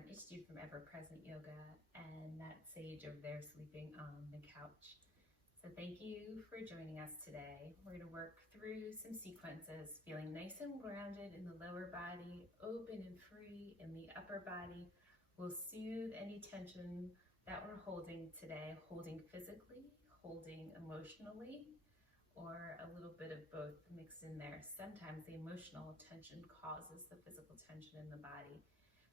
everyone. It's Jude from Ever Present Yoga, and that's Sage over there sleeping on the couch. So thank you for joining us today. We're going to work through some sequences, feeling nice and grounded in the lower body, open and free in the upper body. We'll soothe any tension that we're holding today, holding physically, holding emotionally, or a little bit of both mixed in there. Sometimes the emotional tension causes the physical tension in the body.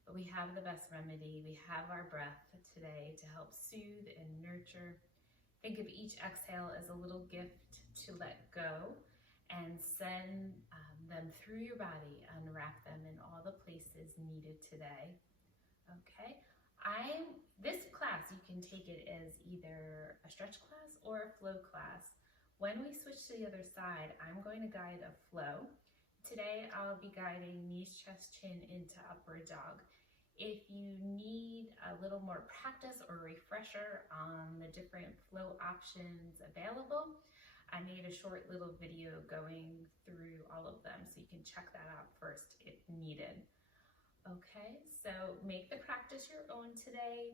But we have the best remedy. We have our breath today to help soothe and nurture. Think of each exhale as a little gift to let go and send them through your body, unwrap them in all the places needed today. Okay, this class, you can take it as either a stretch class or a flow class. When we switch to the other side, I'm going to guide a flow. Today, I'll be guiding knees, chest, chin into upward dog. If you need a little more practice or refresher on the different flow options available, I made a short little video going through all of them, so you can check that out first if needed. Okay, so make the practice your own today.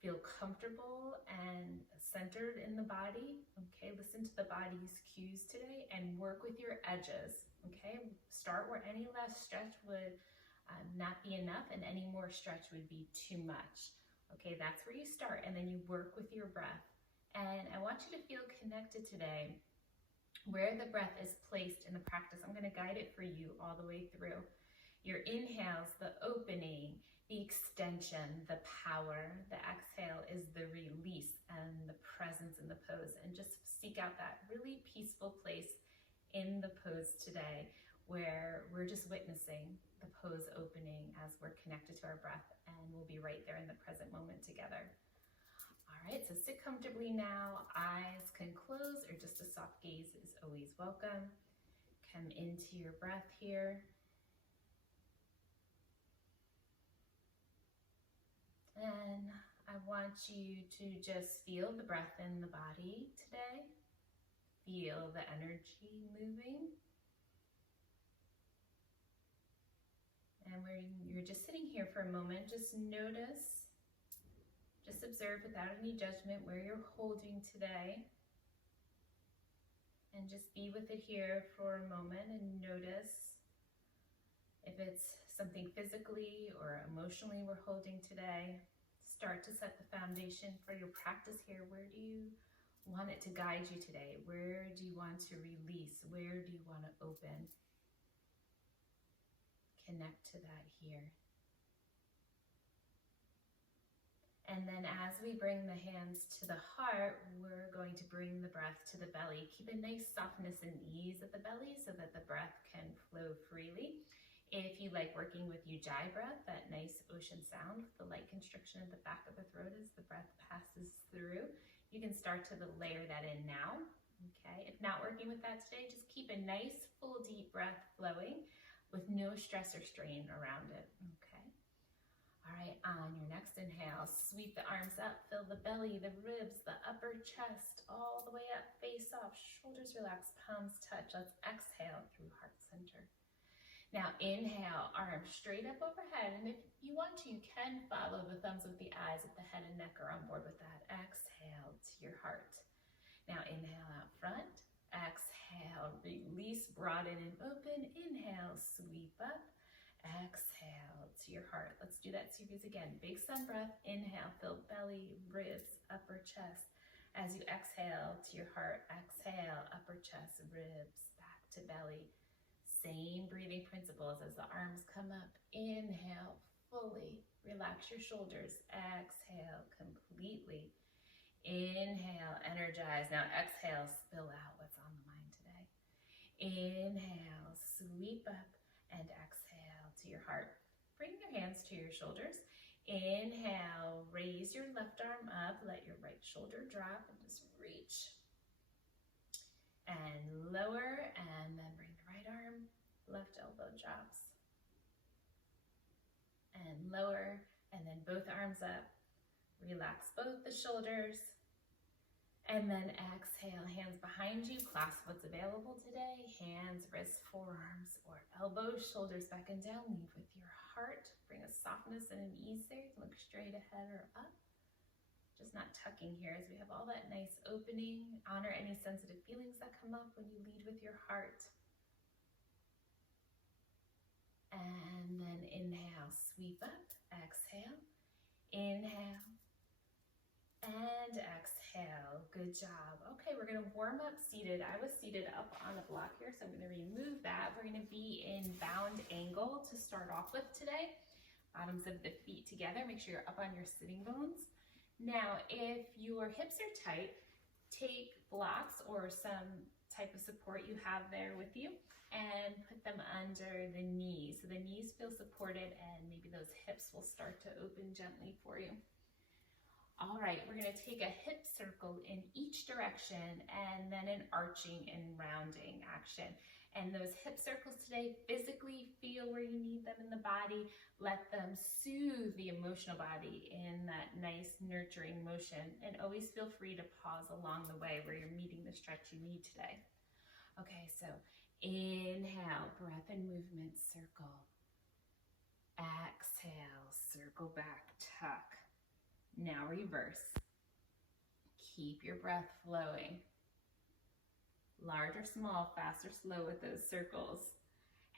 Feel comfortable and centered in the body. Okay, listen to the body's cues today and work with your edges. Okay, start where any less stretch would not be enough, and any more stretch would be too much. Okay, that's where you start, and then you work with your breath. And I want you to feel connected today where the breath is placed in the practice. I'm going to guide it for you all the way through. Your inhales, the opening, the extension, the power. The exhale is the release and the presence in the pose. And just seek out that really peaceful place in the pose today where we're just witnessing the pose opening as we're connected to our breath, and we'll be right there in the present moment together. All right, so sit comfortably now. Eyes can close, or just a soft gaze is always welcome. Come into your breath here. And I want you to just feel the breath in the body today. Feel the energy moving. And when you're just sitting here for a moment, just notice, just observe without any judgment where you're holding today. And just be with it here for a moment and notice if it's something physically or emotionally we're holding today. Start to set the foundation for your practice here. Where do you want it to guide you today? Where do you want to release? Where do you want to open? Connect to that here. And then as we bring the hands to the heart, we're going to bring the breath to the belly. Keep a nice softness and ease at the belly so that the breath can flow freely. If you like working with Ujjayi breath, that nice ocean sound, the light constriction at the back of the throat as the breath passes through, you can start to layer that in now. Okay, if not working with that today, just keep a nice full deep breath flowing with no stress or strain around it. Okay. All right, on your next inhale, sweep the arms up, fill the belly, the ribs, the upper chest, all the way up, face off, shoulders relax, palms touch. Let's exhale through heart center. Now inhale, arms straight up overhead, and if you want to, you can follow the thumbs with the eyes if the head and neck are on board with that. Exhale to your heart. Now inhale out front, exhale, release, broaden and open. Inhale, sweep up, exhale to your heart. Let's do that series again. Big sun breath, inhale, fill belly, ribs, upper chest. As you exhale to your heart, exhale, upper chest, ribs, back to belly. Same breathing principles as the arms come up. Inhale, fully relax your shoulders. Exhale, completely. Inhale, energize. Now exhale, spill out what's on the mind today. Inhale, sweep up, and exhale to your heart. Bring your hands to your shoulders. Inhale, raise your left arm up, let your right shoulder drop, and just reach. And lower, and then bring the right arm, left elbow drops. And lower, and then both arms up. Relax both the shoulders, and then exhale, hands behind you, clasp what's available today, hands, wrists, forearms, or elbows, shoulders back and down, lead with your heart. Bring a softness and an ease there. Look straight ahead or up. Just not tucking here as we have all that nice opening. Honor any sensitive feelings that come up when you lead with your heart. And then inhale, sweep up, exhale, inhale, and exhale. Good job. Okay, we're gonna warm up seated. I was seated up on a block here, so I'm gonna remove that. We're gonna be in bound angle to start off with today. Bottoms of the feet together, make sure you're up on your sitting bones. Now, if your hips are tight, take blocks or some type of support you have there with you and put them under the knees. So the knees feel supported and maybe those hips will start to open gently for you. All right, we're gonna take a hip circle in each direction and then an arching and rounding action. And those hip circles today, physically feel where you need them in the body. Let them soothe the emotional body in that nice nurturing motion. And always feel free to pause along the way where you're meeting the stretch you need today. Okay, so inhale, breath and movement, circle. Exhale, circle back, tuck. Now reverse. Keep your breath flowing. Large or small, fast or slow with those circles.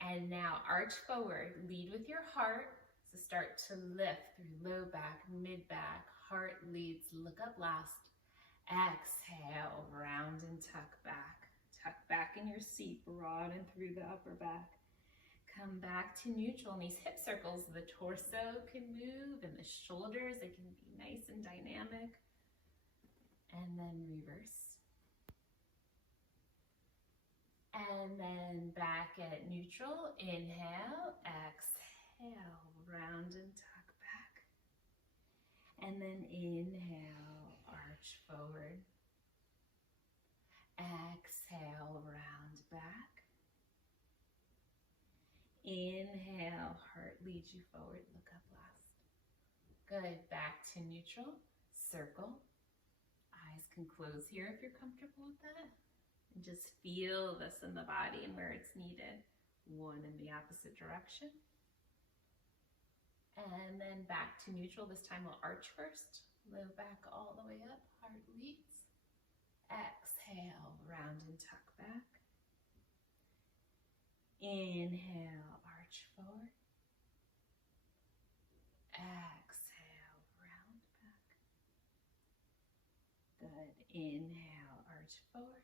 And now arch forward, lead with your heart. So start to lift through low back, mid back, heart leads, look up last. Exhale, round and tuck back. Tuck back in your seat, broaden through the upper back. Come back to neutral. In these hip circles, the torso can move and the shoulders, they can be nice and dynamic. And then reverse. And then back at neutral, inhale, exhale, round and tuck back. And then inhale, arch forward. Exhale, round back. Inhale, heart leads you forward, look up last. Good, back to neutral, circle. Eyes can close here if you're comfortable with that. And just feel this in the body and where it's needed. One in the opposite direction. And then back to neutral. This time we'll arch first. Low back all the way up, heart leads. Exhale, round and tuck back. Inhale, arch forward. Exhale, round back. Good. Inhale, arch forward.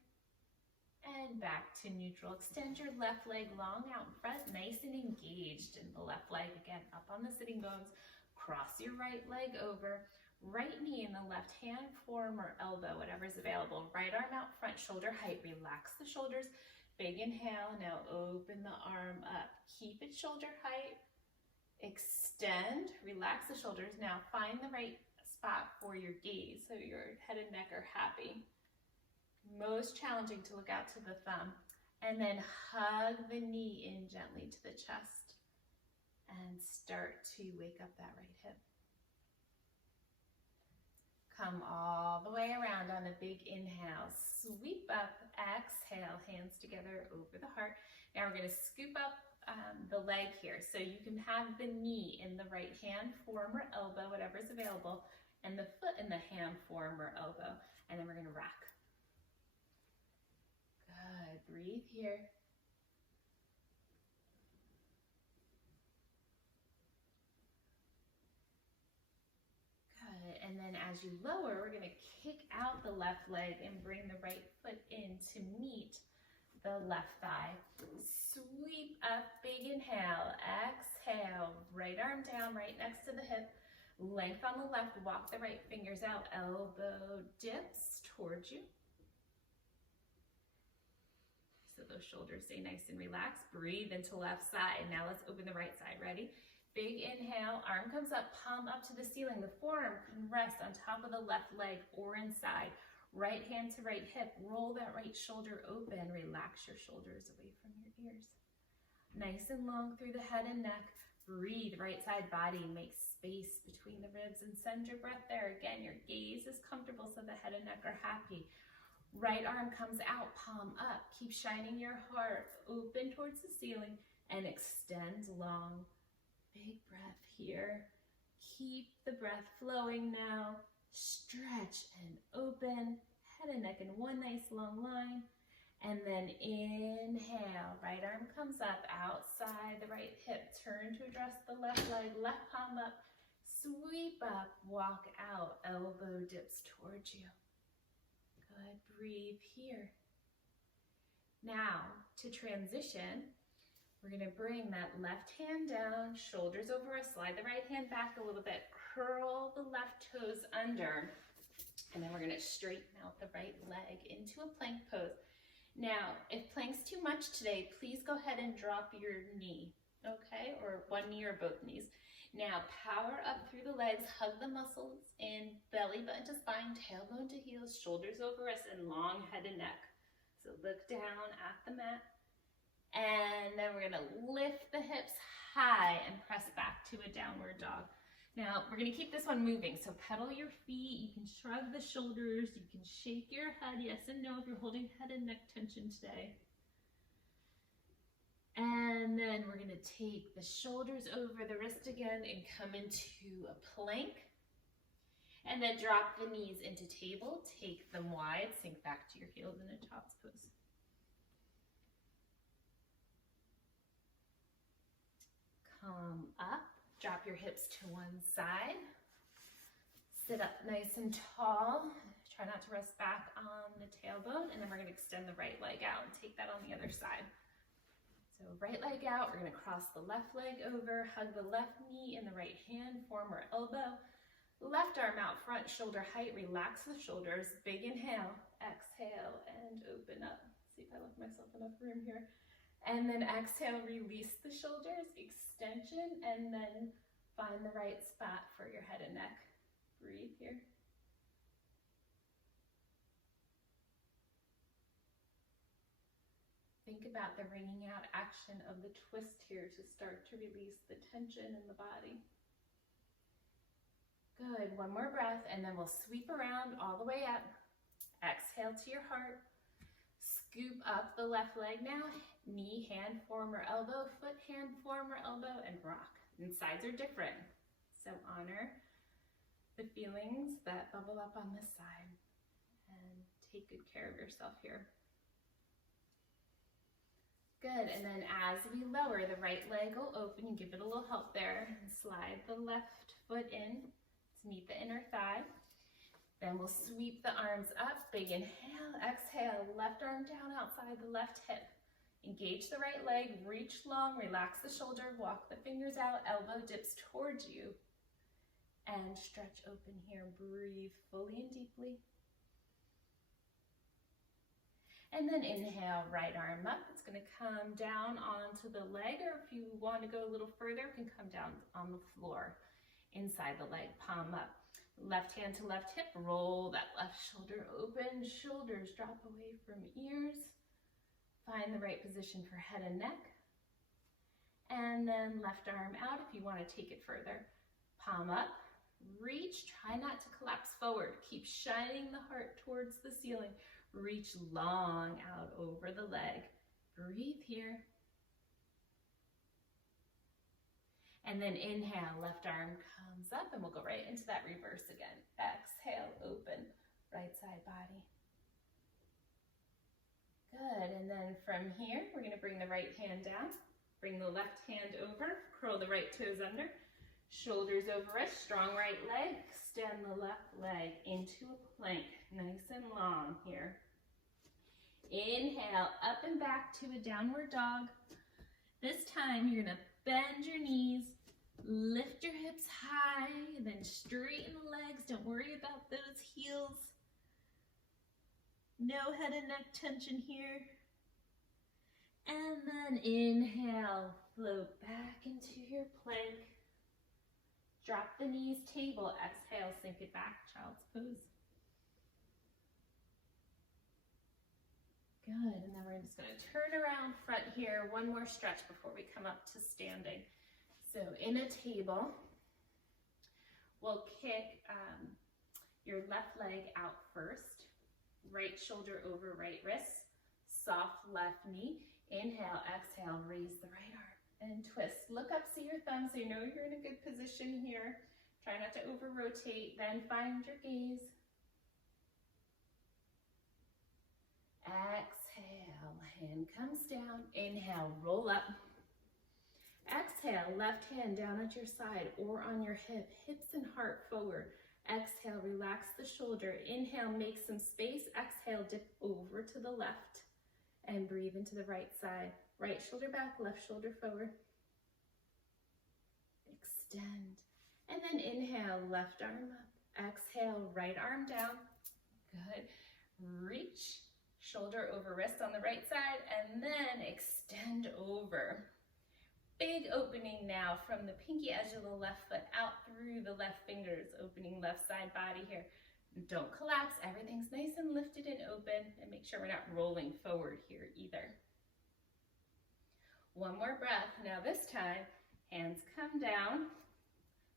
And back to neutral. Extend your left leg long out in front, nice and engaged in the left leg. Again, up on the sitting bones. Cross your right leg over. Right knee in the left hand, forearm or elbow, whatever's available. Right arm out front, shoulder height. Relax the shoulders. Big inhale. Now open the arm up. Keep it shoulder height. Extend. Relax the shoulders. Now find the right spot for your gaze so your head and neck are happy. Most challenging to look out to the thumb. And then hug the knee in gently to the chest. And start to wake up that right hip. Come all the way around on a big inhale. Sweep up, exhale, hands together over the heart. Now we're going to scoop up the leg here. So you can have the knee in the right hand, forearm or elbow, whatever's available, and the foot in the hand, forearm or elbow. And then we're going to rock. Good. Breathe here. Good. And then as you lower, we're going to kick out the left leg and bring the right foot in to meet the left thigh. Sweep up, big inhale. Exhale, right arm down, right next to the hip. Length on the left, walk the right fingers out. Elbow dips towards you. So those shoulders stay nice and relaxed. Breathe into left side. Now let's open the right side. Ready? Big inhale, arm comes up, palm up to the ceiling. The forearm can rest on top of the left leg or inside. Right hand to right hip. Roll that right shoulder open. Relax your shoulders away from your ears. Nice and long through the head and neck. Breathe, right side body. Make space between the ribs and send your breath there. Again, your gaze is comfortable so the head and neck are happy. Right arm comes out, palm up. Keep shining your heart open towards the ceiling and extend long Big breath here. Keep the breath flowing now. Stretch and open, head and neck in one nice long line. And then inhale, right arm comes up, outside the right hip. Turn to address the left leg, left palm up. Sweep up, walk out, elbow dips towards you. Good, breathe here. Now, to transition, we're gonna bring that left hand down, shoulders over us, slide the right hand back a little bit, curl the left toes under, and then we're gonna straighten out the right leg into a plank pose. Now, if plank's too much today, please go ahead and drop your knee, okay? Or one knee or both knees. Now, power up through the legs, hug the muscles in, belly button to spine, tailbone to heels, shoulders over us, and long head and neck. So look down at the mat. And then we're gonna lift the hips high and press back to a downward dog. Now, we're gonna keep this one moving, so pedal your feet, you can shrug the shoulders, you can shake your head, yes and no if you're holding head and neck tension today. And then we're gonna take the shoulders over the wrist again and come into a plank. And then drop the knees into table, take them wide, sink back to your heels in a child's pose. Come up. Drop your hips to one side. Sit up nice and tall. Try not to rest back on the tailbone. And then we're going to extend the right leg out and take that on the other side. So right leg out, we're going to cross the left leg over, hug the left knee in the right hand, form or elbow. Left arm out front, shoulder height, relax the shoulders. Big inhale, exhale, and open up. See if I left myself enough room here. And then exhale, release the shoulders, extension, and then find the right spot for your head and neck. Breathe here. Think about the wringing out action of the twist here to start to release the tension in the body. Good, one more breath, and then we'll sweep around all the way up. Exhale to your heart. Scoop up the left leg now, knee, hand, form, or elbow, foot, hand, form, or elbow, and rock. And sides are different, so honor the feelings that bubble up on this side and take good care of yourself here. Good, and then as we lower, the right leg will open, you give it a little help there, and slide the left foot in to meet the inner thigh. Then we'll sweep the arms up, big inhale, exhale, left arm down outside the left hip. Engage the right leg, reach long, relax the shoulder, walk the fingers out, elbow dips towards you. And stretch open here, breathe fully and deeply. And then inhale, right arm up. It's gonna come down onto the leg, or if you want to go a little further, it can come down on the floor, inside the leg, palm up. Left hand to left hip, roll that left shoulder open, shoulders drop away from ears. Find the right position for head and neck. And then left arm out if you want to take it further. Palm up, reach, try not to collapse forward. Keep shining the heart towards the ceiling. Reach long out over the leg. Breathe here. And then inhale, left arm comes up, and we'll go right into that reverse again. Exhale, open, right side body. Good, and then from here, we're gonna bring the right hand down, bring the left hand over, curl the right toes under, shoulders over us, strong right leg, extend the left leg into a plank, nice and long here. Inhale, up and back to a downward dog. This time, you're gonna bend your knees, lift your hips high, and then straighten the legs. Don't worry about those heels. No head and neck tension here. And then inhale, float back into your plank. Drop the knees, table. Exhale, sink it back, child's pose. Good, and then we're just gonna turn around front here. One more stretch before we come up to standing. So in a table, we'll kick your left leg out first. Right shoulder over right wrist. Soft left knee. Inhale, exhale, raise the right arm. and twist. Look up, see your thumb, so you know you're in a good position here. Try not to over-rotate, then find your gaze. Exhale, hand comes down. Inhale, roll up. Exhale, left hand down at your side or on your hip, hips and heart forward. Exhale, relax the shoulder. Inhale, make some space. Exhale, dip over to the left and breathe into the right side. Right shoulder back, left shoulder forward. Extend. And then inhale, left arm up. Exhale, right arm down. Good. Reach, shoulder over wrist on the right side, and then extend over. Big opening now from the pinky edge of the left foot out through the left fingers, opening left side body here. Don't collapse, everything's nice and lifted and open, and make sure we're not rolling forward here either. One more breath. Now this time, hands come down,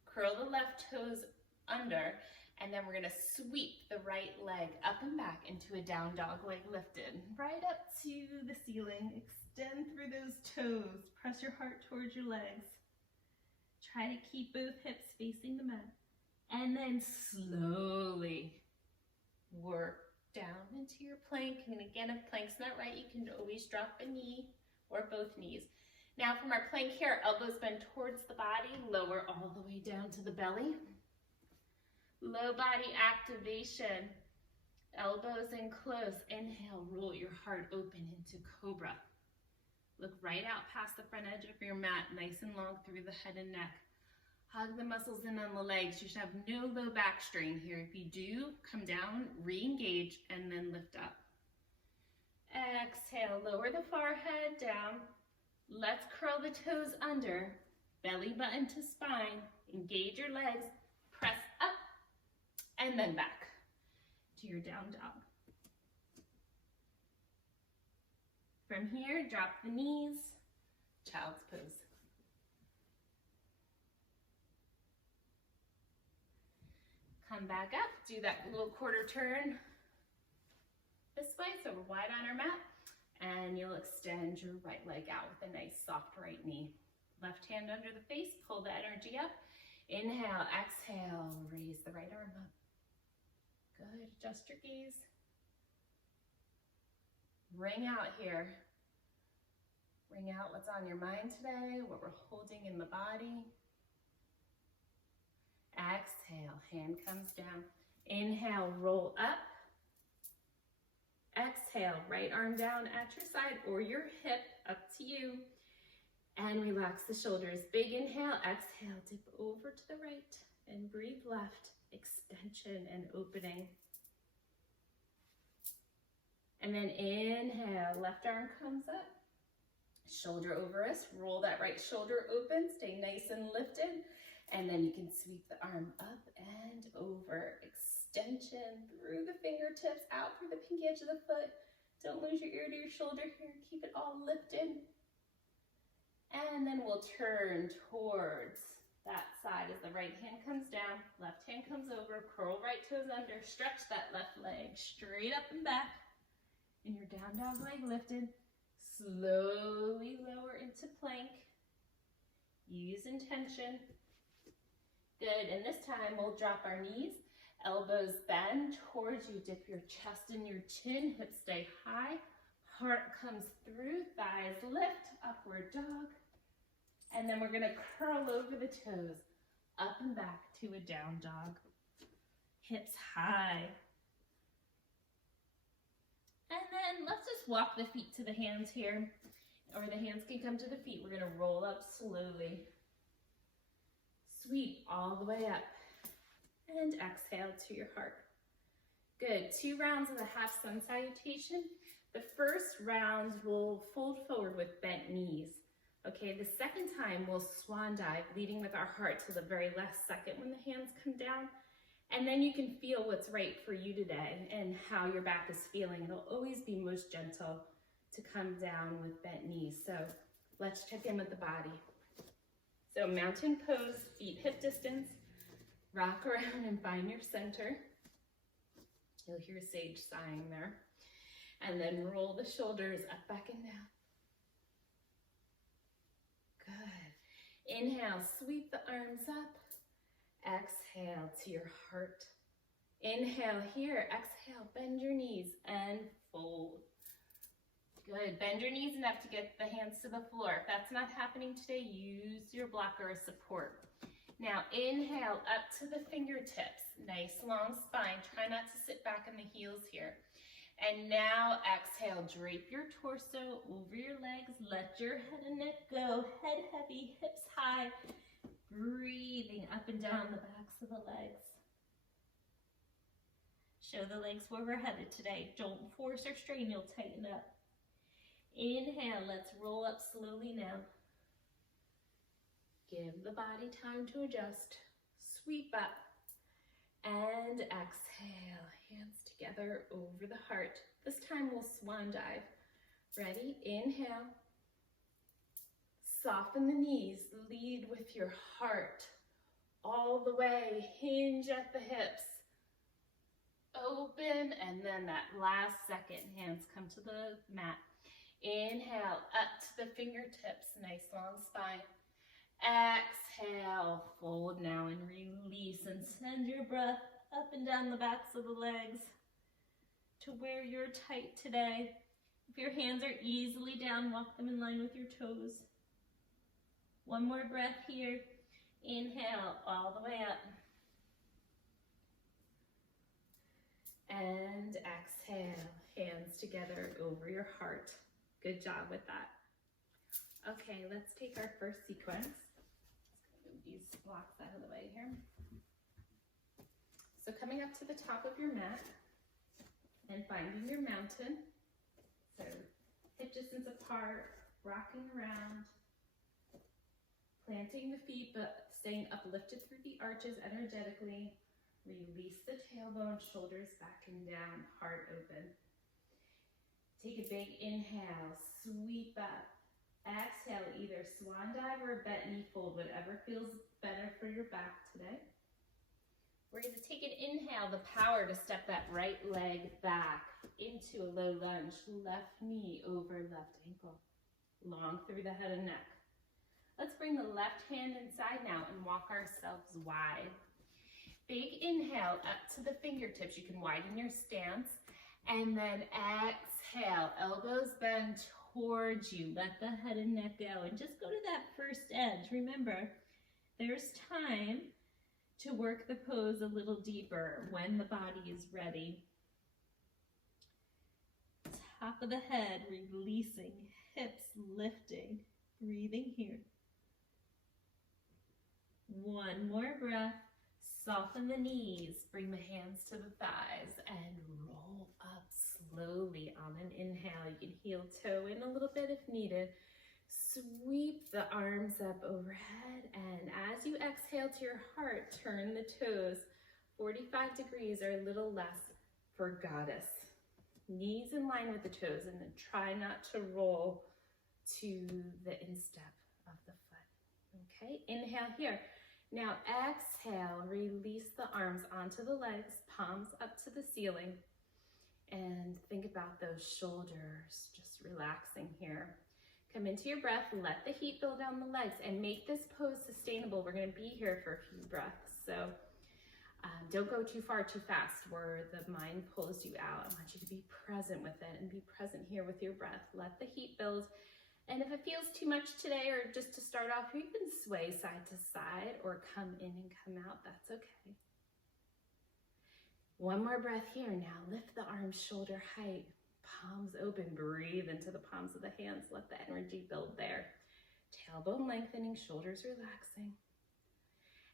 curl the left toes under, and then we're gonna sweep the right leg up and back into a down dog, leg lifted, right up to the ceiling. Extend through those toes. Press your heart towards your legs. Try to keep both hips facing the mat. And then slowly work down into your plank. And again, if plank's not right, you can always drop a knee or both knees. Now from our plank here, elbows bend towards the body, lower all the way down to the belly. Low body activation. Elbows in close. Inhale, roll your heart open into cobra. Look right out past the front edge of your mat, nice and long through the head and neck. Hug the muscles in on the legs. You should have no low back strain here. If you do, come down, re-engage, and then lift up. Exhale, lower the forehead down. Let's curl the toes under, belly button to spine. Engage your legs, press up, and then back to your down dog. From here, drop the knees, child's pose. Come back up, do that little quarter turn this way, so we're wide on our mat, and you'll extend your right leg out with a nice soft right knee. Left hand under the face, pull the energy up. Inhale, exhale, raise the right arm up. Good, adjust your gaze. Ring out here. Ring out what's on your mind today, what we're holding in the body. Exhale, hand comes down. Inhale, roll up. Exhale, right arm down at your side or your hip, up to you. And relax the shoulders. Big inhale, exhale, dip over to the right and breathe left. Extension and opening. And then inhale, left arm comes up, shoulder over wrist, roll that right shoulder open, stay nice and lifted, and then you can sweep the arm up and over, extension through the fingertips, out through the pinky edge of the foot. Don't lose your ear to your shoulder here, keep it all lifted. And then we'll turn towards that side as the right hand comes down, left hand comes over, curl right toes under, stretch that left leg straight up and back. And your down dog leg lifted. Slowly lower into plank. Use intention. Good, and this time we'll drop our knees, elbows bend towards you, dip your chest and your chin, hips stay high, heart comes through, thighs lift, upward dog. And then we're gonna curl over the toes, up and back to a down dog. Hips high. And then let's just walk the feet to the hands here, or the hands can come to the feet. We're gonna roll up slowly. Sweep all the way up. And exhale to your heart. Good, 2 rounds of the half sun salutation. The first round we'll fold forward with bent knees. Okay, the second time we'll swan dive, leading with our heart to the very last second when the hands come down. And then you can feel what's right for you today and how your back is feeling. It'll always be most gentle to come down with bent knees. So let's check in with the body. So mountain pose, feet hip distance, rock around and find your center. You'll hear Sage sighing there. And then roll the shoulders up, back, and down. Good. Inhale, sweep the arms up. Exhale to your heart. Inhale here, exhale, bend your knees and fold. Good, bend your knees enough to get the hands to the floor. If that's not happening today, use your blocker as support. Now inhale up to the fingertips, nice long spine. Try not to sit back in the heels here. And now exhale, drape your torso over your legs, let your head and neck go, head heavy, hips high, breathing up and down the backs of the legs. Show the legs where we're headed today. Don't force or strain, you'll tighten up. Inhale, let's roll up slowly now. Give the body time to adjust. Sweep up and exhale. Hands together over the heart. This time we'll swan dive. Ready? Inhale. Soften the knees. Lead with your heart. All the way. Hinge at the hips. Open, and then that last second, hands come to the mat. Inhale, up to the fingertips. Nice long spine. Exhale, fold now and release, and send your breath up and down the backs of the legs to where you're tight today. If your hands are easily down, walk them in line with your toes. One more breath here. Inhale, all the way up. And exhale, hands together over your heart. Good job with that. Okay, let's take our first sequence. Let's move these blocks out of the way here. So coming up to the top of your mat and finding your mountain. So hip distance apart, rocking around, planting the feet but staying uplifted through the arches energetically. Release the tailbone, shoulders back and down, heart open. Take a big inhale, sweep up. Exhale, either swan dive or bent knee fold, whatever feels better for your back today. We're going to take an inhale, the power to step that right leg back into a low lunge. Left knee over left ankle, long through the head and neck. Let's bring the left hand inside now and walk ourselves wide. Big inhale up to the fingertips. You can widen your stance. And then exhale, elbows bend towards you. Let the head and neck go. And just go to that first edge. Remember, there's time to work the pose a little deeper when the body is ready. Top of the head, releasing, hips lifting, breathing here. One more breath. Soften the knees, bring the hands to the thighs, and roll up slowly on an inhale. You can heel toe in a little bit if needed. Sweep the arms up overhead, and as you exhale to your heart, turn the toes 45 degrees or a little less for goddess. Knees in line with the toes, and then try not to roll to the instep of the foot. Okay, inhale here. Now exhale, release the arms onto the legs, palms up to the ceiling, and think about those shoulders, just relaxing here. Come into your breath, let the heat build down the legs, and make this pose sustainable. We're gonna be here for a few breaths, so don't go too far too fast where the mind pulls you out. I want you to be present with it and be present here with your breath. Let the heat build. And if it feels too much today, or just to start off, you can sway side to side or come in and come out, that's okay. One more breath here now. Lift the arms shoulder height, palms open, breathe into the palms of the hands. Let the energy build there. Tailbone lengthening, shoulders relaxing.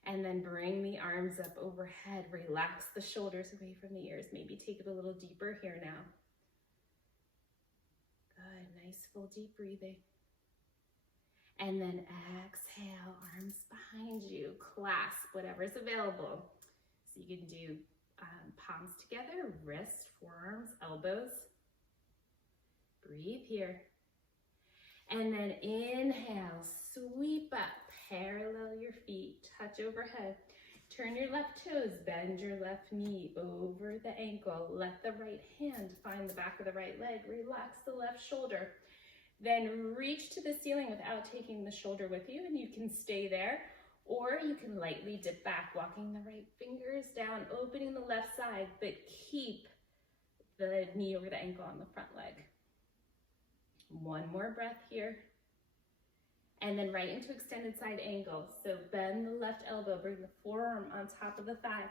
And then bring the arms up overhead. Relax the shoulders away from the ears. Maybe take it a little deeper here now. Good, nice full deep breathing. And then exhale, arms behind you, clasp whatever's available. So you can do palms together, wrists, forearms, elbows. Breathe here. And then inhale, sweep up, parallel your feet, touch overhead. Turn your left toes, bend your left knee over the ankle. Let the right hand find the back of the right leg. Relax the left shoulder. Then reach to the ceiling without taking the shoulder with you, and you can stay there, or you can lightly dip back, walking the right fingers down, opening the left side, but keep the knee over the ankle on the front leg. One more breath here. And then right into extended side angle. So bend the left elbow, bring the forearm on top of the thigh,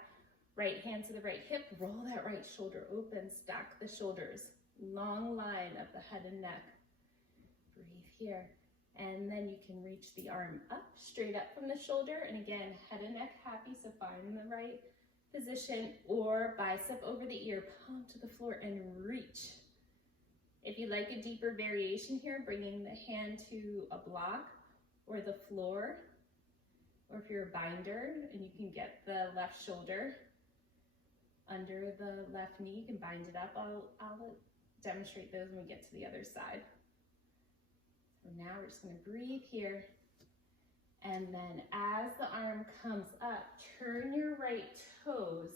right hand to the right hip, roll that right shoulder open, stack the shoulders, long line of the head and neck. Breathe here. And then you can reach the arm up, straight up from the shoulder. And again, head and neck happy, so find the right position, or bicep over the ear, palm to the floor and reach. If you like a deeper variation here, bringing the hand to a block or the floor, or if you're a binder and you can get the left shoulder under the left knee, you can bind it up. I'll demonstrate those when we get to the other side. So now we're just going to breathe here. And then as the arm comes up, turn your right toes.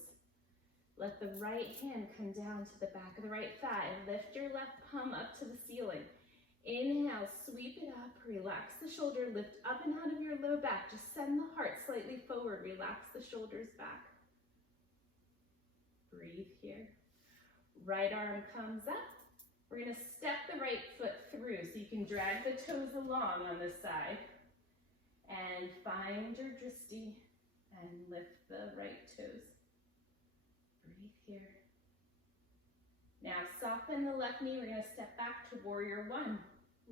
Let the right hand come down to the back of the right thigh. Lift your left palm up to the ceiling. Inhale, sweep it up, relax the shoulder, lift up and out of your low back. Just send the heart slightly forward, relax the shoulders back. Breathe here. Right arm comes up. We're gonna step the right foot through so you can drag the toes along on this side. And find your drishti and lift the right toes. Breathe here. Now soften the left knee. We're going to step back to warrior one.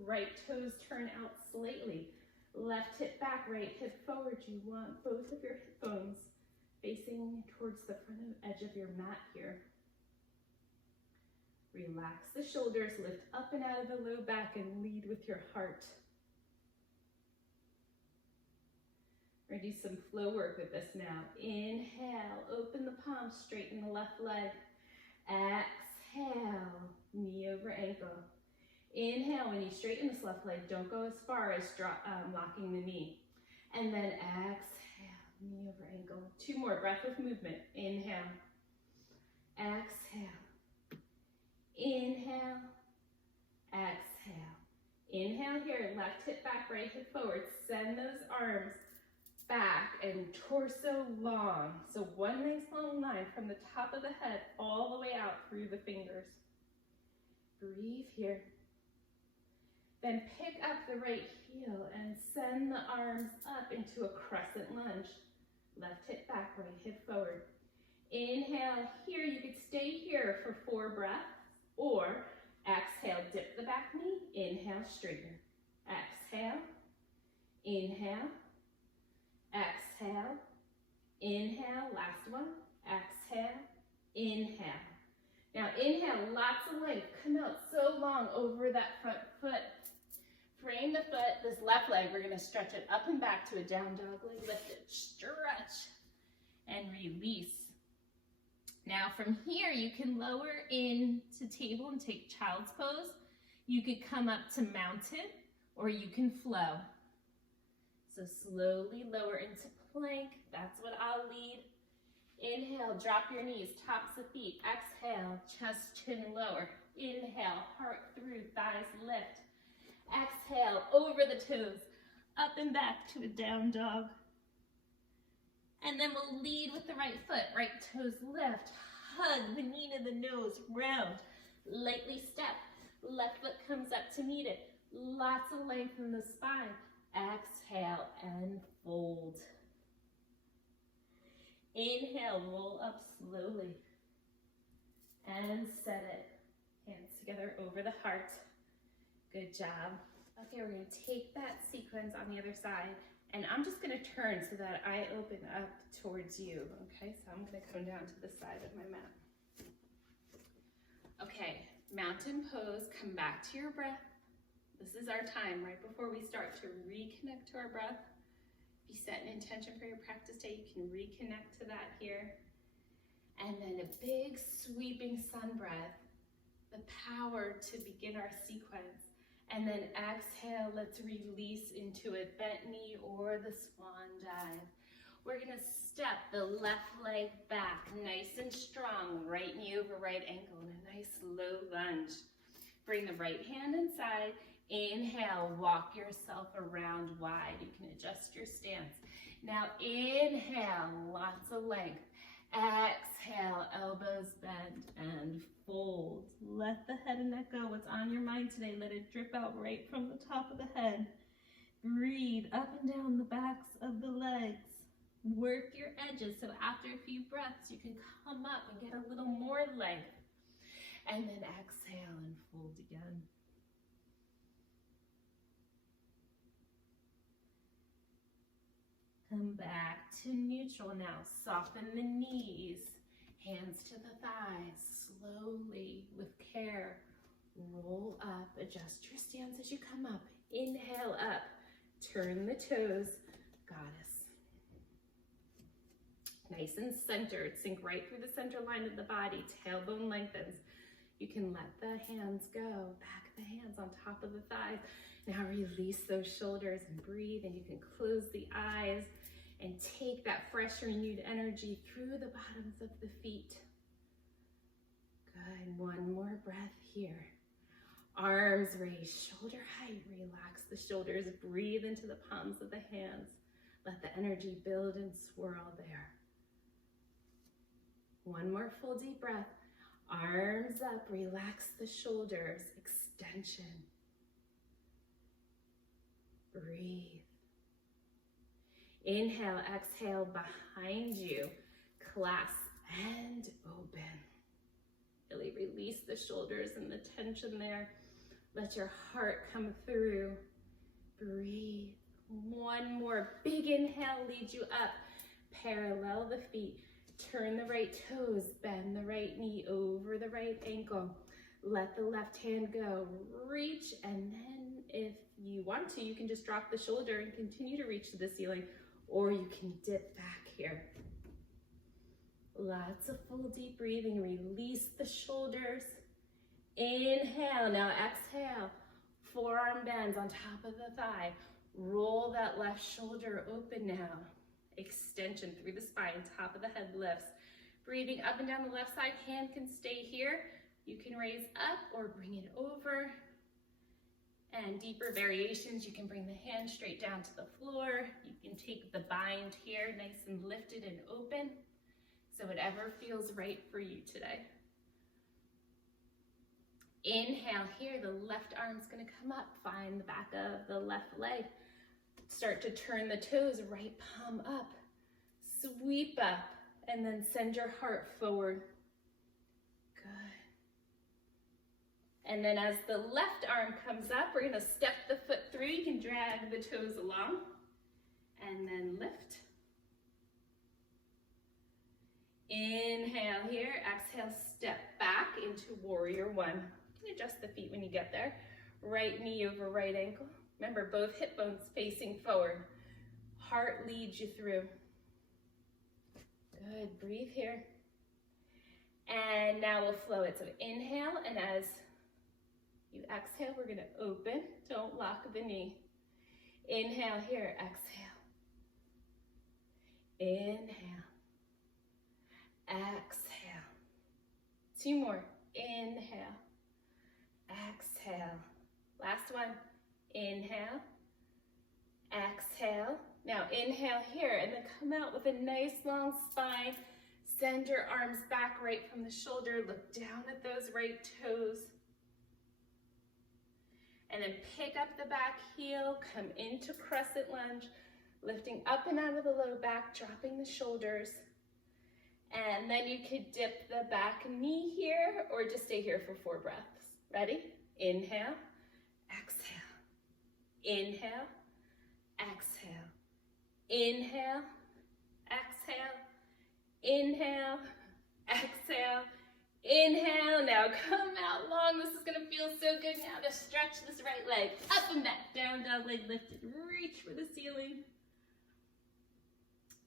Right toes turn out slightly. Left hip back, right hip forward. You want both of your hip bones facing towards the front edge of your mat here. Relax the shoulders, lift up and out of the low back and lead with your heart. We're going to do some flow work with this now. Inhale, open the palms, straighten the left leg. Exhale, knee over ankle. Inhale, when you straighten this left leg, don't go as far as locking the knee. And then exhale, knee over ankle. Two more, breath with movement. Inhale, exhale, inhale, exhale. Inhale here, left hip back, right hip forward. Send those arms back and torso long. So one nice long line from the top of the head all the way out through the fingers. Breathe here. Then pick up the right heel and send the arms up into a crescent lunge. Left hip back, right hip forward. Inhale here. You could stay here for 4 breaths, or exhale, dip the back knee. Inhale, straighten. Exhale, inhale, exhale, inhale, last one, exhale, inhale. Now inhale, lots of length, come out so long over that front foot. Frame the foot, this left leg, we're gonna stretch it up and back to a down dog leg, lift it, stretch, and release. Now from here, you can lower into table and take child's pose. You could come up to mountain, or you can flow. So slowly lower into plank. That's what I'll lead. Inhale, drop your knees, tops of feet. Exhale, chest, chin lower. Inhale, heart through, thighs lift. Exhale, over the toes, up and back to a down dog. And then we'll lead with the right foot. Right toes lift, hug the knee to the nose, round. Lightly step, left foot comes up to meet it. Lots of length in the spine. Exhale and fold. Inhale, roll up slowly. And set it. Hands together over the heart. Good job. Okay, we're going to take that sequence on the other side, and I'm just going to turn so that I open up towards you. Okay, so I'm going to come down to the side of my mat. Okay, mountain pose, come back to your breath. This is our time right before we start to reconnect to our breath. If you set an intention for your practice day, you can reconnect to that here. And then a big sweeping sun breath, the power to begin our sequence. And then exhale, let's release into a bent knee or the swan dive. We're gonna step the left leg back, nice and strong, right knee over right ankle, and a nice low lunge. Bring the right hand inside. Inhale, walk yourself around wide. You can adjust your stance. Now inhale, lots of length. Exhale, elbows bend and fold. Let the head and neck go. What's on your mind today? Let it drip out right from the top of the head. Breathe up and down the backs of the legs. Work your edges, so after a few breaths, you can come up and get a little more length. And then exhale and fold again. Come back to neutral now. Soften the knees, hands to the thighs, slowly, with care. Roll up, adjust your stance as you come up. Inhale up, turn the toes, goddess. Nice and centered, sink right through the center line of the body, tailbone lengthens. You can let the hands go, back of the hands on top of the thighs. Now release those shoulders and breathe, and you can close the eyes and take that fresh, renewed energy through the bottoms of the feet. Good, one more breath here. Arms raised, shoulder height, relax the shoulders, breathe into the palms of the hands. Let the energy build and swirl there. One more full deep breath. Arms up, relax the shoulders, extension. Breathe. Inhale, exhale behind you, clasp and open. Really release the shoulders and the tension there. Let your heart come through. Breathe. One more big inhale leads you up. Parallel the feet. Turn the right toes, bend the right knee over the right ankle. Let the left hand go. Reach, and then if you want to, you can just drop the shoulder and continue to reach to the ceiling, or you can dip back here. Lots of full deep breathing. Release the shoulders. Inhale, now exhale. Forearm bends on top of the thigh. Roll that left shoulder open now. Extension through the spine, top of the head lifts. Breathing up and down the left side, hand can stay here. You can raise up or bring it over. And deeper variations, you can bring the hand straight down to the floor. You can take the bind here, nice and lifted and open. So whatever feels right for you today. Inhale here, the left arm's gonna come up. Find the back of the left leg. Start to turn the toes, right palm up. Sweep up, and then send your heart forward. Good. And then as the left arm comes up, we're gonna step the foot through. You can drag the toes along, and then lift. Inhale here, exhale, step back into warrior one. You can adjust the feet when you get there. Right knee over right ankle. Remember, both hip bones facing forward. Heart leads you through. Good, breathe here. And now we'll flow it. So inhale, and as you exhale, we're gonna open. Don't lock the knee. Inhale here, exhale. Inhale. Exhale. Two more. Inhale. Exhale. Last one. Inhale. Exhale. Now inhale here, and then come out with a nice long spine. Send your arms back right from the shoulder. Look down at those right toes. And then pick up the back heel, come into crescent lunge, lifting up and out of the low back, dropping the shoulders. And then you could dip the back knee here, or just stay here for 4 breaths. Ready? Inhale, exhale. Inhale, exhale. Inhale, exhale. Inhale, exhale. Inhale, now come out long. This is gonna feel so good now to stretch this right leg. Up and back, down dog leg lifted. Reach for the ceiling.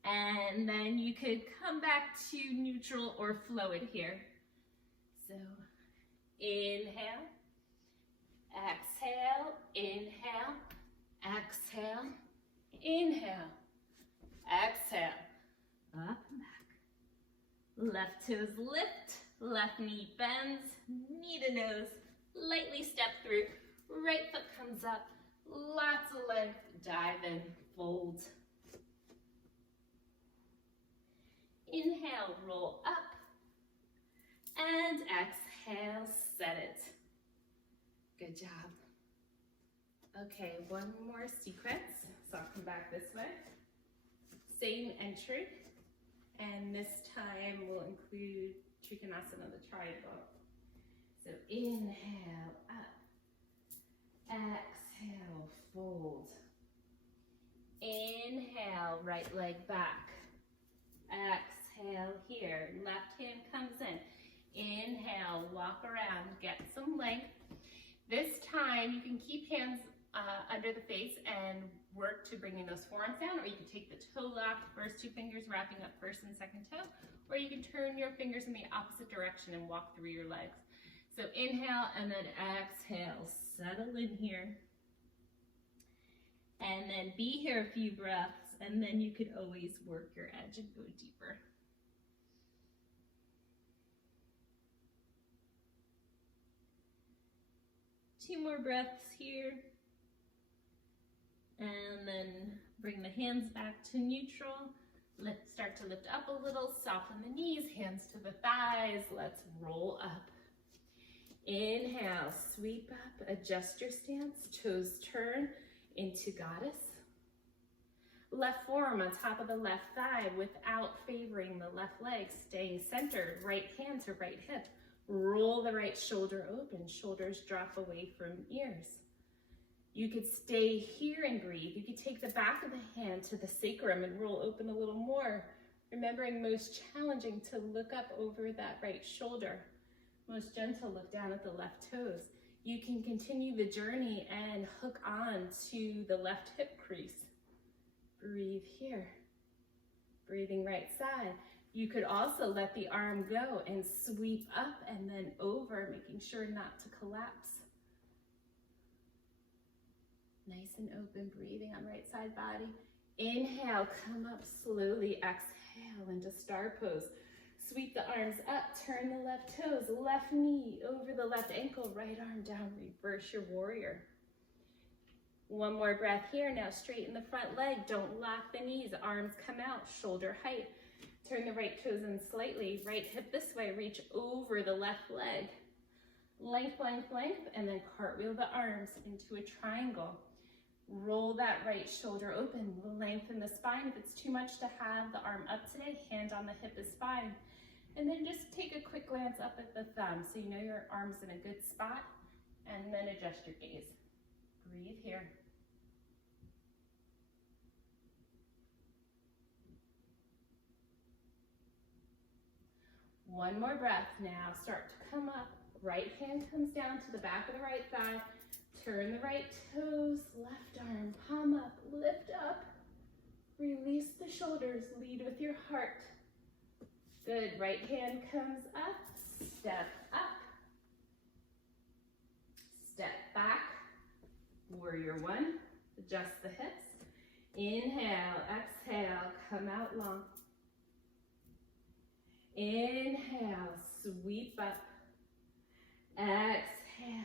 And then you could come back to neutral or flow it here. So inhale, exhale, inhale, exhale, inhale, exhale, up and back. Left toes lift, left knee bends, knee to nose, lightly step through, Right foot comes up, lots of length, dive in, fold. Inhale, roll up, and exhale, set it. Good job. Okay, one more sequence. So I'll come back this way. Same entry, and this time we'll include Trikonasana, the triangle. So inhale, up. Exhale, fold. Inhale, right leg back. Exhale here, left hand comes in. Inhale, walk around, get some length. This time you can keep hands under the face and work to bringing those forearms down, or you can take the toe lock, first two fingers wrapping up first and second toe, or you can turn your fingers in the opposite direction and walk through your legs. So inhale and then exhale, settle in here. And then be here a few breaths, and then you could always work your edge and go deeper. Two more breaths here. And then bring the hands back to neutral. Start to lift up a little, soften the knees, hands to the thighs. Let's roll up. Inhale, sweep up, adjust your stance, toes turn into goddess. Left forearm on top of the left thigh without favoring the left leg, staying centered, right hand to right hip. Roll the right shoulder open, shoulders drop away from ears. You could stay here and breathe. You could take the back of the hand to the sacrum and roll open a little more. Remembering most challenging to look up over that right shoulder. Most gentle, look down at the left toes. You can continue the journey and hook on to the left hip crease. Breathe here. Breathing right side. You could also let the arm go and sweep up and then over, making sure not to collapse. Nice and open, breathing on right side body. Inhale, come up slowly. Exhale into star pose. Sweep the arms up, turn the left toes, left knee over the left ankle, right arm down, reverse your warrior. One more breath here. Now straighten the front leg. Don't lock the knees, arms come out, shoulder height. Turn the right toes in slightly, right hip this way, reach over the left leg. Length, length, length, and then cartwheel the arms into a triangle. Roll that right shoulder open, lengthen the spine. If it's too much to have the arm up today, hand on the hip is fine. And then just take a quick glance up at the thumb so you know your arm's in a good spot, and then adjust your gaze. Breathe here. One more breath now. Start to come up. Right hand comes down to the back of the right thigh. Turn the right toes, left arm, palm up, lift up. Release the shoulders, lead with your heart. Good, right hand comes up, step up. Step back, warrior one, adjust the hips. Inhale, exhale, come out long. Inhale, sweep up. Exhale,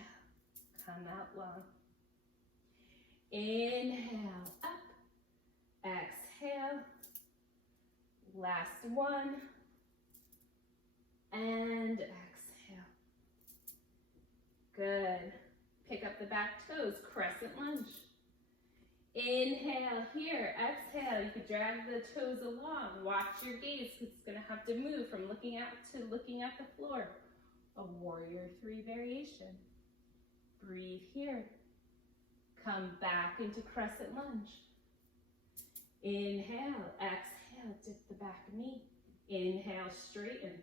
come out long. Inhale, up. Exhale. Last one. And exhale. Good. Pick up the back toes, crescent lunge. Inhale here, exhale. You could drag the toes along. Watch your gaze because it's going to have to move from looking out to looking at the floor. A warrior three variation. Breathe here. Come back into crescent lunge. Inhale, exhale, dip the back knee. Inhale, straighten.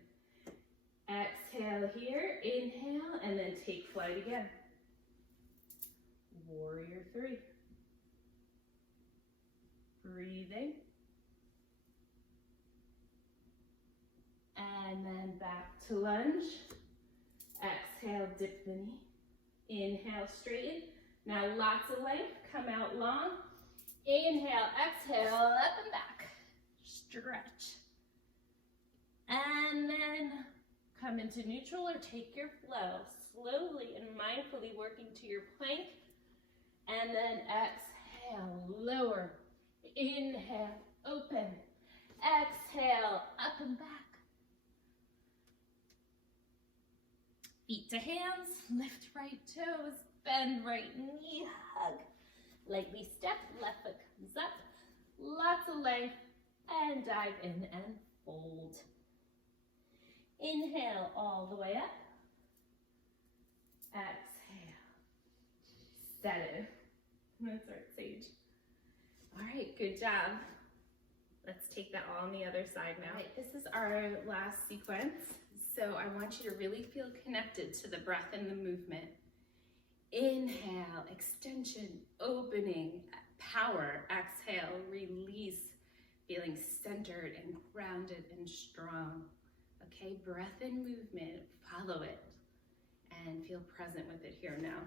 Exhale here, inhale, and then take flight again. Warrior three. Breathing. And then back to lunge. Exhale, dip the knee. Inhale, straighten. Now lots of length, come out long. Inhale, exhale, up and back. Stretch. And then come into neutral or take your flow. Slowly and mindfully working to your plank. And then exhale, lower. Inhale, open. Exhale, up and back. Feet to hands, lift right toes, bend right knee, hug. Lightly step, left foot comes up. Lots of length, and dive in and fold. Inhale all the way up. Exhale. Seven. That's our sage. All right, good job. Let's take that all on the other side now. All right, this is our last sequence. So I want you to really feel connected to the breath and the movement. Inhale, extension, opening, power. Exhale, release, feeling centered and grounded and strong. Okay, breath and movement, follow it and feel present with it here now.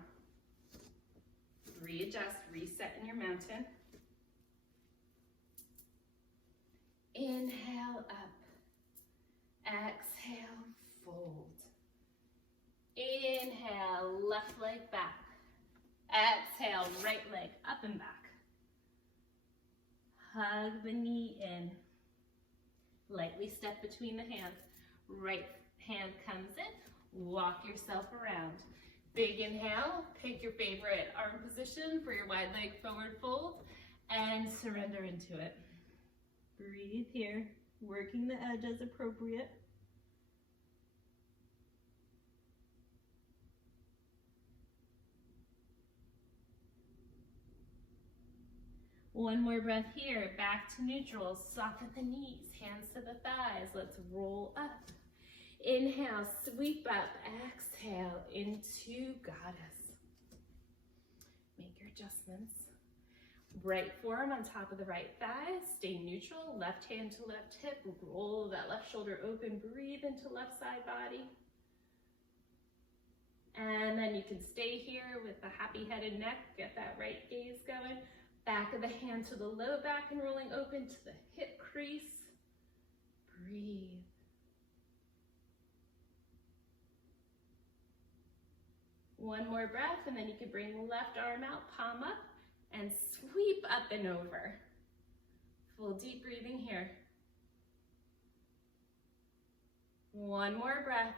Readjust, reset in your mountain. Inhale up, exhale, fold. Inhale, left leg back. Exhale, right leg up and back. Hug the knee in. Lightly step between the hands. Right hand comes in, walk yourself around. Big inhale, pick your favorite arm position for your wide leg forward fold and surrender into it. Breathe here, working the edge as appropriate. One more breath here, back to neutral. Soften the knees, hands to the thighs. Let's roll up. Inhale, sweep up. Exhale into goddess. Make your adjustments. Right forearm on top of the right thigh. Stay neutral. Left hand to left hip. Roll that left shoulder open. Breathe into left side body. And then you can stay here with the happy head and neck. Get that right gaze going. Back of the hand to the low back and rolling open to the hip crease. Breathe. One more breath, and then you can bring the left arm out, palm up, and sweep up and over. Full deep breathing here. One more breath.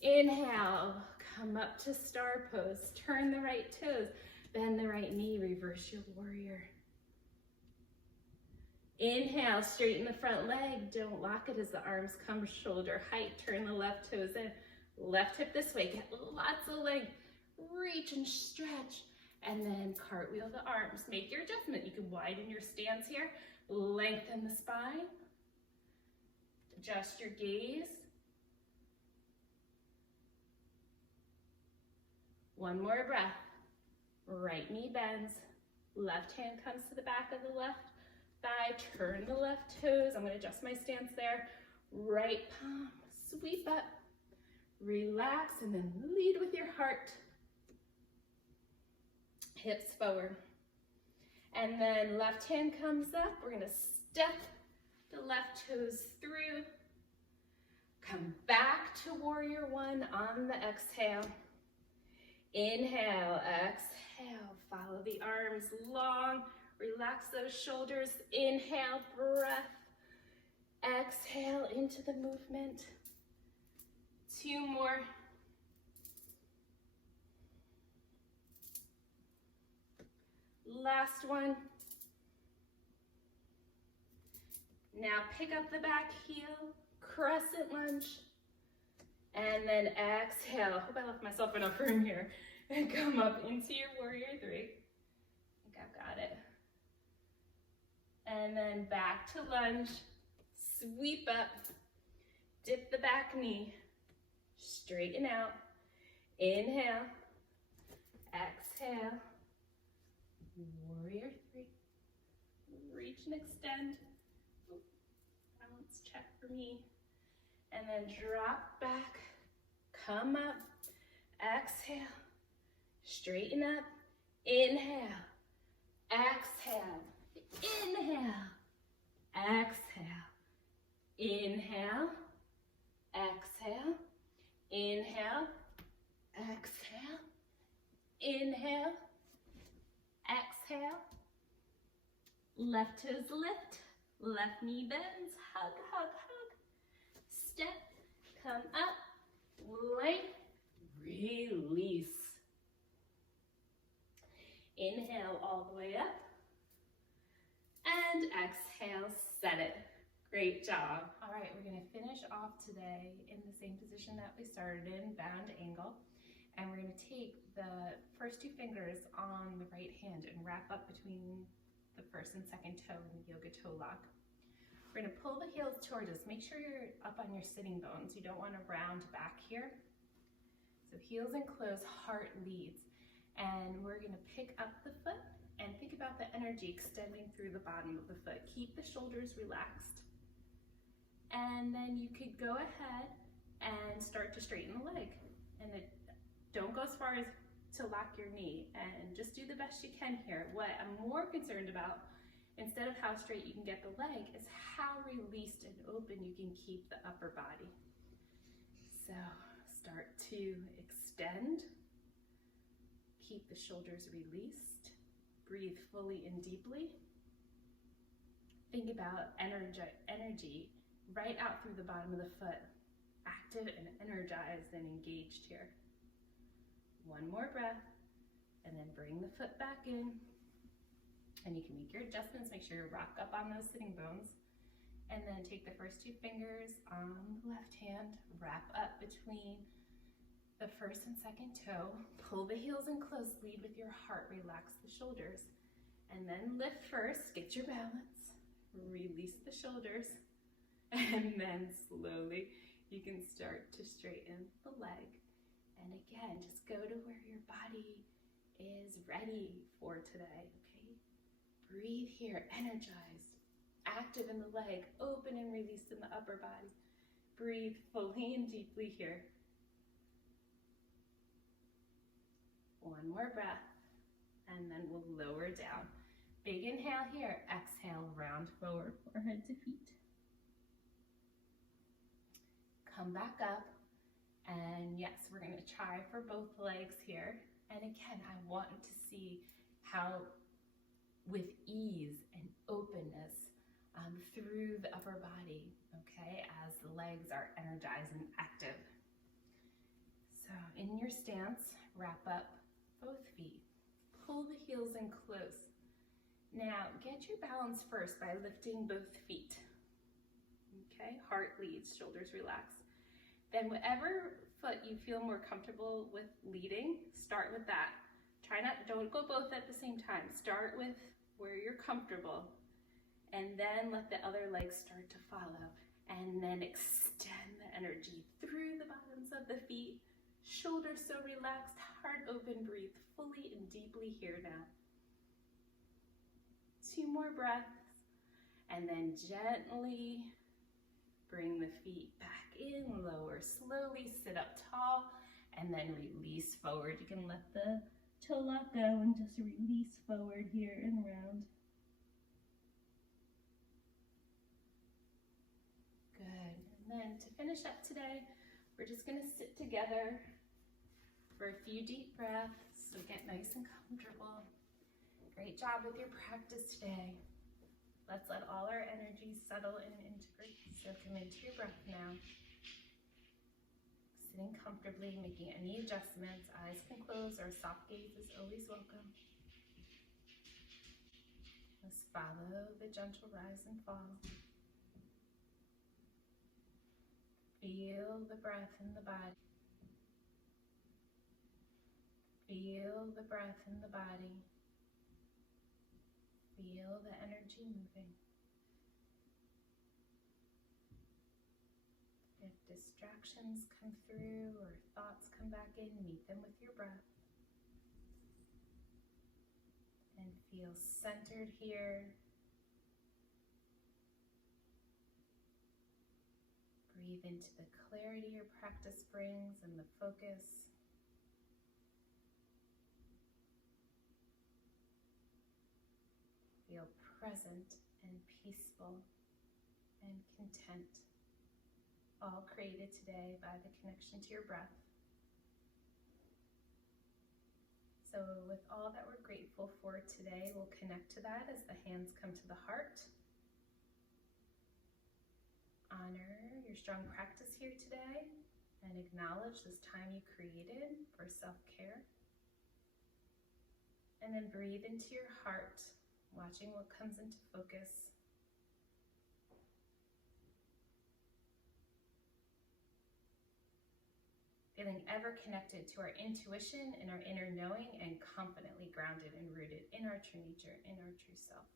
Inhale, come up to star pose. Turn the right toes, bend the right knee, reverse your warrior. Inhale, straighten the front leg. Don't lock it as the arms come shoulder height. Turn the left toes in. Left hip this way. Get lots of length. Reach and stretch. And then cartwheel the arms. Make your adjustment. You can widen your stance here. Lengthen the spine. Adjust your gaze. One more breath. Right knee bends. Left hand comes to the back of the left thigh. Turn the left toes. I'm going to adjust my stance there. Right palm. Sweep up. Relax and then lead with your heart. Hips forward. And then left hand comes up. We're going to step the left toes through. Come back to warrior one on the exhale. Inhale, exhale. Follow the arms long. Relax those shoulders. Inhale, breath. Exhale into the movement. Two more. Last one. Now pick up the back heel, crescent lunge, and then exhale. Hope I left myself enough room here. And come up into your warrior three. I think I've got it. And then back to lunge. Sweep up. Dip the back knee. Straighten out. Inhale. Exhale. Warrior three. Reach and extend. Balance check for me. And then drop back. Come up. Exhale. Straighten up. Inhale. Exhale. Inhale. Exhale. Inhale. Exhale. Inhale, exhale, inhale, exhale. Left toes lift, left knee bends, hug, hug, hug. Step, come up, length, release. Inhale all the way up, and exhale, set it. Great job. All right, we're gonna finish off today in the same position that we started in, bound angle. And we're gonna take the first two fingers on the right hand and wrap up between the first and second toe in the yoga toe lock. We're gonna pull the heels towards us. Make sure you're up on your sitting bones. You don't wanna round back here. So heels and close, heart leads. And we're gonna pick up the foot and think about the energy extending through the bottom of the foot. Keep the shoulders relaxed. And then you could go ahead and start to straighten the leg. And don't go as far as to lock your knee, and just do the best you can here. What I'm more concerned about, instead of how straight you can get the leg, is how released and open you can keep the upper body. So start to extend. Keep the shoulders released. Breathe fully and deeply. Think about energy right out through the bottom of the foot. Active and energized and engaged here. One more breath, and then bring the foot back in. And you can make your adjustments. Make sure you rock up on those sitting bones. And then take the first two fingers on the left hand, wrap up between the first and second toe, pull the heels in close, lead with your heart, relax the shoulders. And then lift first, get your balance, release the shoulders, and then slowly you can start to straighten the leg. And again, just go to where your body is ready for today, okay? Breathe here, energized, active in the leg, open and released in the upper body. Breathe fully and deeply here. One more breath, and then we'll lower down. Big inhale here, exhale, round forward, forehead to feet. Come back up. And yes, we're gonna try for both legs here. And again, I want to see how with ease and openness through the upper body, okay, as the legs are energized and active. So in your stance, wrap up both feet. Pull the heels in close. Now, get your balance first by lifting both feet. Okay, heart leads, shoulders relax. Then whatever foot you feel more comfortable with leading, start with that. Don't go both at the same time. Start with where you're comfortable, and then let the other leg start to follow. And then extend the energy through the bottoms of the feet, shoulders so relaxed, heart open, breathe fully and deeply here now. 2 more breaths, and then gently bring the feet back in, lower slowly, sit up tall, and then release forward. You can let the toe lock go and just release forward here and round. Good. And then to finish up today, we're just gonna sit together for a few deep breaths, so get nice and comfortable. Great job with your practice today. Let's let all our energy settle and integrate. So come into your breath now. Sitting comfortably, making any adjustments. Eyes can close, or soft gaze is always welcome. Let's follow the gentle rise and fall. Feel the breath in the body. Feel the breath in the body. Feel the energy moving. If distractions come through or thoughts come back in, meet them with your breath. And feel centered here. Breathe into the clarity your practice brings and the focus. Feel present and peaceful and content, all created today by the connection to your breath. So with all that we're grateful for today, we'll connect to that as the hands come to the heart. Honor your strong practice here today and acknowledge this time you created for self-care. And then breathe into your heart, watching what comes into focus. Feeling ever connected to our intuition and our inner knowing, and confidently grounded and rooted in our true nature, in our true self.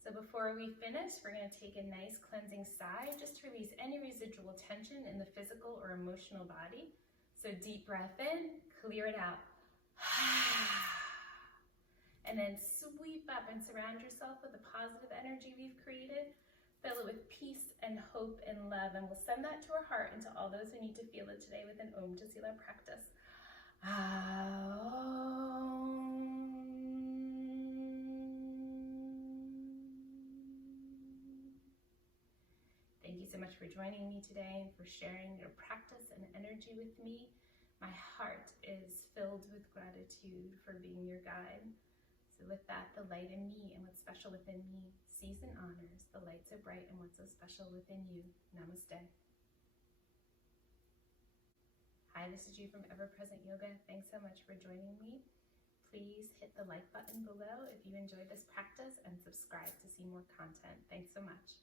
So before we finish, we're going to take a nice cleansing sigh just to release any residual tension in the physical or emotional body. So deep breath in, clear it out. And then sweep up and surround yourself with the positive energy we've created. Fill it with peace and hope and love, and we'll send that to our heart and to all those who need to feel it today with an Om to seal our practice. Thank you so much for joining me today and for sharing your practice and energy with me. My heart is filled with gratitude for being your guide. So with that, the light in me and what's special within me sees and honors the light so bright and what's so special within you. Namaste. Hi, this is you from Ever Present Yoga. Thanks so much for joining me. Please hit the like button below if you enjoyed this practice and subscribe to see more content. Thanks so much.